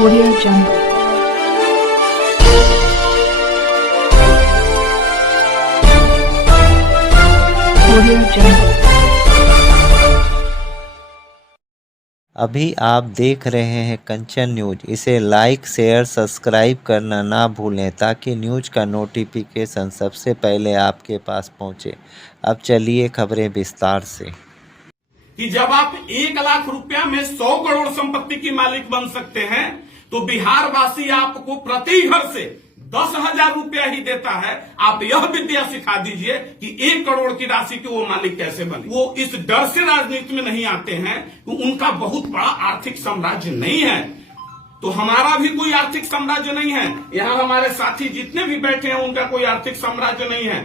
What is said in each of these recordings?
Audio Jungle. Audio Jungle. अभी आप देख रहे हैं कंचन न्यूज। इसे लाइक शेयर सब्सक्राइब करना ना भूलें ताकि न्यूज का नोटिफिकेशन सबसे पहले आपके पास पहुंचे। अब चलिए खबरें विस्तार से। कि जब आप 1,00,000 रुपया में 100 करोड़ संपत्ति की मालिक बन सकते हैं तो बिहार वासी आपको प्रति घर से 10,000 रुपया ही देता है। आप यह विद्या सिखा दीजिए कि 1 करोड़ की राशि के वो मालिक कैसे बने। वो इस डर से राजनीति में नहीं आते हैं कि उनका बहुत बड़ा आर्थिक साम्राज्य नहीं है। तो हमारा भी कोई आर्थिक साम्राज्य नहीं है। यहां हमारे साथी जितने भी बैठे हैं उनका कोई आर्थिक साम्राज्य नहीं है।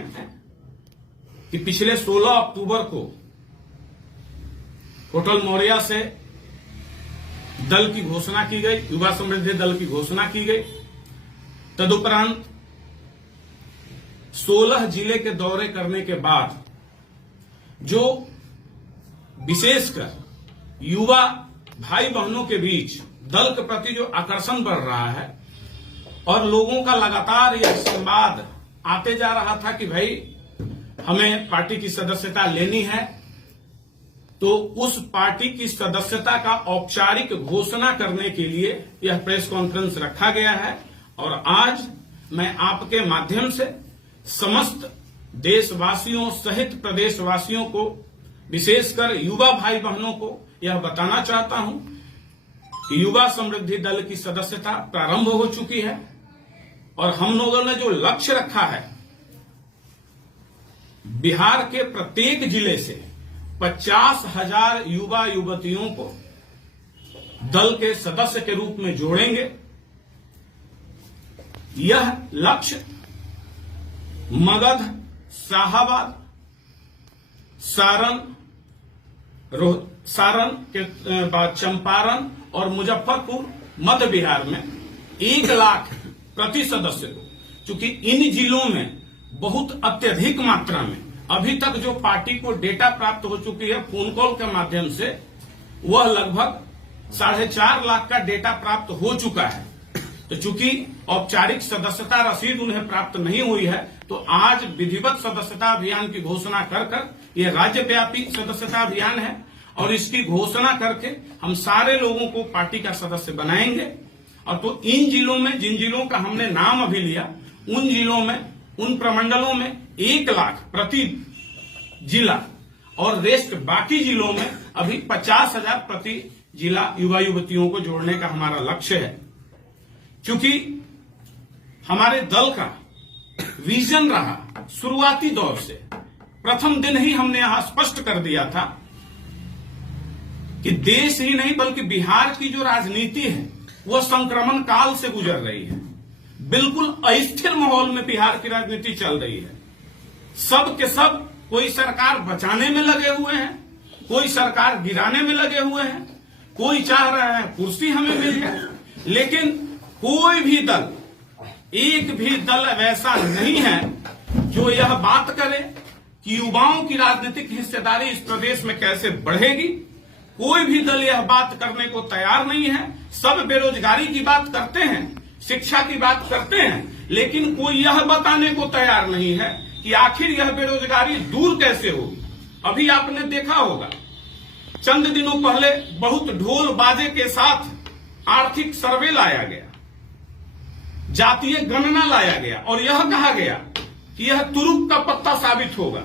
कि पिछले 16 अक्टूबर को होटल मौर्या से दल की घोषणा की गई, युवा समृद्धि दल की घोषणा की गई। तदुपरांत 16 जिले के दौरे करने के बाद जो विशेषकर युवा भाई बहनों के बीच दल के प्रति जो आकर्षण बढ़ रहा है और लोगों का लगातार यह संवाद आते जा रहा था कि भाई हमें पार्टी की सदस्यता लेनी है, तो उस पार्टी की सदस्यता का औपचारिक घोषणा करने के लिए यह प्रेस कॉन्फ्रेंस रखा गया है। और आज मैं आपके माध्यम से समस्त देशवासियों सहित प्रदेशवासियों को, विशेषकर युवा भाई बहनों को यह बताना चाहता हूं कि युवा समृद्धि दल की सदस्यता प्रारंभ हो चुकी है और हम लोगों ने जो लक्ष्य रखा है, बिहार के प्रत्येक जिले से 50,000 युवा युवतियों को दल के सदस्य के रूप में जोड़ेंगे। यह लक्ष्य मगध, शाहाबाद, सारण के बाद चंपारण और मुजफ्फरपुर मध्य बिहार में 1,00,000 प्रति सदस्य को, चूंकि इन जिलों में बहुत अत्यधिक मात्रा में अभी तक जो पार्टी को डेटा प्राप्त हो चुकी है फोन कॉल के माध्यम से, वह लगभग 4.5 लाख का डेटा प्राप्त हो चुका है। तो चूंकि औपचारिक सदस्यता रसीद उन्हें प्राप्त नहीं हुई है, तो आज विधिवत सदस्यता अभियान की घोषणा कर यह राज्यव्यापी सदस्यता अभियान है और इसकी घोषणा करके हम सारे लोगों को पार्टी का सदस्य बनाएंगे। और तो इन जिलों में, जिन जिलों का हमने नाम अभी लिया, उन जिलों में, उन प्रमंडलों में 1,00,000 प्रति जिला और रेस्ट बाकी जिलों में अभी 50,000 प्रति जिला युवा युवतियों को जोड़ने का हमारा लक्ष्य है। क्योंकि हमारे दल का विजन रहा शुरुआती दौर से, प्रथम दिन ही हमने यहां स्पष्ट कर दिया था कि देश ही नहीं बल्कि बिहार की जो राजनीति है वह संक्रमण काल से गुजर रही है। बिल्कुल अस्थिर माहौल में बिहार की राजनीति चल रही है। सब के सब कोई सरकार बचाने में लगे हुए हैं, कोई सरकार गिराने में लगे हुए हैं, कोई चाह रहा है कुर्सी हमें मिल जाए, लेकिन कोई भी दल, एक भी दल वैसा नहीं है जो यह बात करे कि युवाओं की राजनीतिक हिस्सेदारी इस प्रदेश में कैसे बढ़ेगी। कोई भी दल यह बात करने को तैयार नहीं है। सब बेरोजगारी की बात करते हैं, शिक्षा की बात करते हैं, लेकिन कोई यह बताने को तैयार नहीं है कि आखिर यह बेरोजगारी दूर कैसे होगी। अभी आपने देखा होगा, चंद दिनों पहले बहुत ढोल बाजे के साथ आर्थिक सर्वे लाया गया, जातीय गणना लाया गया और यह कहा गया कि यह तुरुप का पत्ता साबित होगा।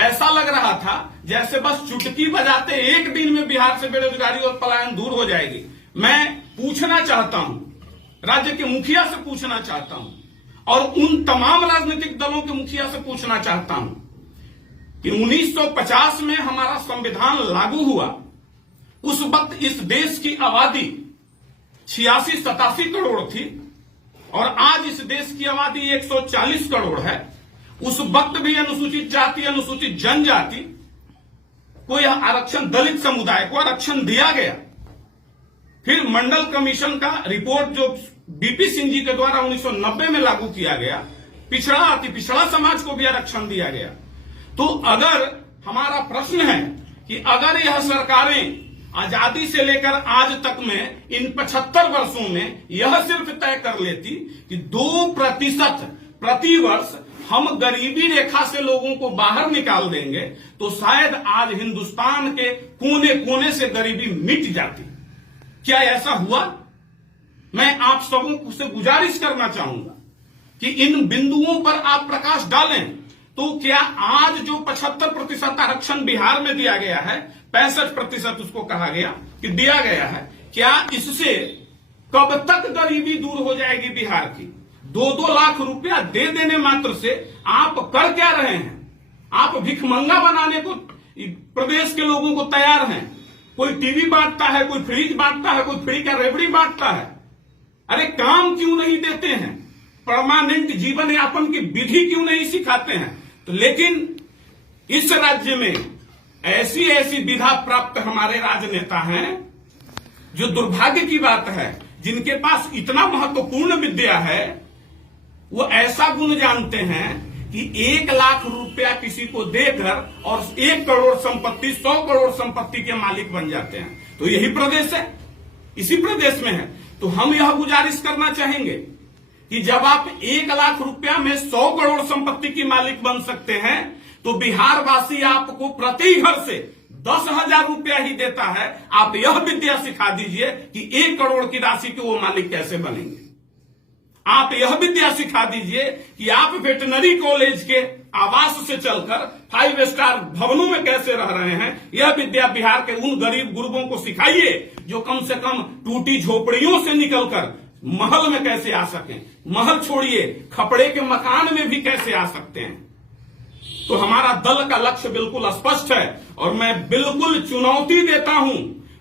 ऐसा लग रहा था जैसे बस चुटकी बजाते एक दिन में बिहार से बेरोजगारी और पलायन दूर हो जाएगी। मैं पूछना चाहता हूं, राज्य के मुखिया से पूछना चाहता हूं और उन तमाम राजनीतिक दलों के मुखिया से पूछना चाहता हूं कि 1950 में हमारा संविधान लागू हुआ, उस वक्त इस देश की आबादी 86-87 करोड़ थी और आज इस देश की आबादी 140 करोड़ है। उस वक्त भी अनुसूचित जाति, अनुसूचित जनजाति को यह आरक्षण, दलित समुदाय को आरक्षण दिया गया। फिर मंडल कमीशन का रिपोर्ट जो बीपी सिंह जी के द्वारा 1990 में लागू किया गया, पिछड़ा अति पिछड़ा समाज को भी आरक्षण दिया गया। तो अगर हमारा प्रश्न है कि अगर यह सरकारें आजादी से लेकर आज तक में इन 75 वर्षों में यह सिर्फ तय कर लेती कि 2% प्रति वर्ष हम गरीबी रेखा से लोगों को बाहर निकाल देंगे, तो शायद आज हिंदुस्तान के कोने कोने से गरीबी मिट जाती। क्या ऐसा हुआ? मैं आप सबों से गुजारिश करना चाहूंगा कि इन बिंदुओं पर आप प्रकाश डालें। तो क्या आज जो 75% आरक्षण बिहार में दिया गया है, 65% उसको कहा गया कि दिया गया है, क्या इससे कब तक गरीबी दूर हो जाएगी बिहार की? 2-2 लाख रुपया दे देने मात्र से आप कर क्या रहे हैं? आप भिखमंगा बनाने को प्रदेश के लोगों को तैयार हैं। कोई टीवी बांटता है, कोई फ्रिज बांटता है, कोई फ्री का रेवड़ी बांटता है। अरे काम क्यों नहीं देते हैं? परमानेंट जीवन यापन की विधि क्यों नहीं सिखाते हैं? तो लेकिन इस राज्य में ऐसी ऐसी विधा प्राप्त हमारे राजनेता हैं, जो दुर्भाग्य की बात है, जिनके पास इतना महत्वपूर्ण विद्या है, वो ऐसा गुण जानते हैं कि 1 लाख रुपया किसी को देकर और 1 करोड़ संपत्ति, 100 करोड़ संपत्ति के मालिक बन जाते हैं। तो यही प्रदेश है, इसी प्रदेश में है। तो हम यह गुजारिश करना चाहेंगे कि जब आप 1 लाख रुपया में 100 करोड़ संपत्ति की मालिक बन सकते हैं, तो बिहार वासी आपको प्रति घर से 10,000 रुपया ही देता है। आप यह विद्या सिखा दीजिए कि 1 करोड़ की राशि के वो मालिक कैसे बनेंगे। आप यह विद्या सिखा दीजिए कि आप वेटनरी कॉलेज के आवास से चलकर 5 स्टार भवनों में कैसे रह रहे हैं। यह विद्या बिहार के उन गरीब गुरबों को सिखाइए जो कम से कम टूटी झोपड़ियों से निकलकर महल में कैसे आ सकें। महल छोड़िए, खपड़े के मकान में भी कैसे आ सकते हैं। तो हमारा दल का लक्ष्य बिल्कुल स्पष्ट है और मैं बिल्कुल चुनौती देता हूं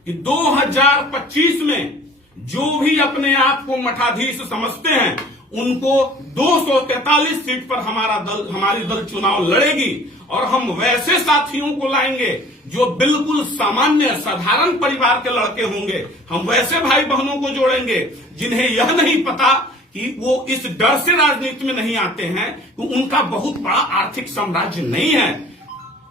कि 2025 में जो भी अपने आप को मठाधीश समझते हैं, उनको 243 सीट पर हमारी दल चुनाव लड़ेगी। और हम वैसे साथियों को लाएंगे जो बिल्कुल सामान्य साधारण परिवार के लड़के होंगे। हम वैसे भाई बहनों को जोड़ेंगे जिन्हें यह नहीं पता कि वो इस डर से राजनीति में नहीं आते हैं कि उनका बहुत बड़ा आर्थिक साम्राज्य नहीं है।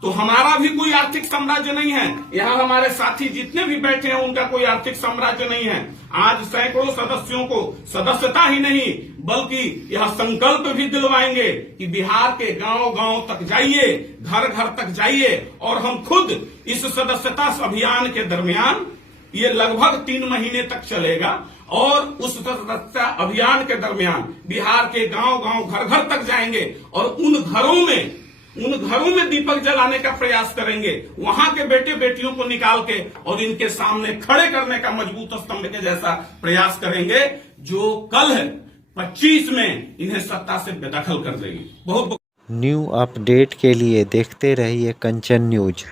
तो हमारा भी कोई आर्थिक साम्राज्य नहीं है। यहाँ हमारे साथी जितने भी बैठे हैं, उनका कोई आर्थिक साम्राज्य नहीं है। आज सैकड़ों सदस्यों को सदस्यता ही नहीं बल्कि यह संकल्प भी दिलवाएंगे कि बिहार के गांव गांव तक जाइए, घर घर तक जाइए और हम खुद इस सदस्यता अभियान के दरमियान, ये लगभग 3 महीने तक चलेगा, और उस सदस्यता अभियान के दरमियान बिहार के गांव गांव घर घर तक जाएंगे और उन घरों में दीपक जलाने का प्रयास करेंगे। वहां के बेटे बेटियों को निकाल के और इनके सामने खड़े करने का मजबूत स्तंभ के जैसा प्रयास करेंगे, जो कल 25 में इन्हें सत्ता से बेदखल कर देगी। बहुत न्यू अपडेट के लिए देखते रहिए कंचन न्यूज।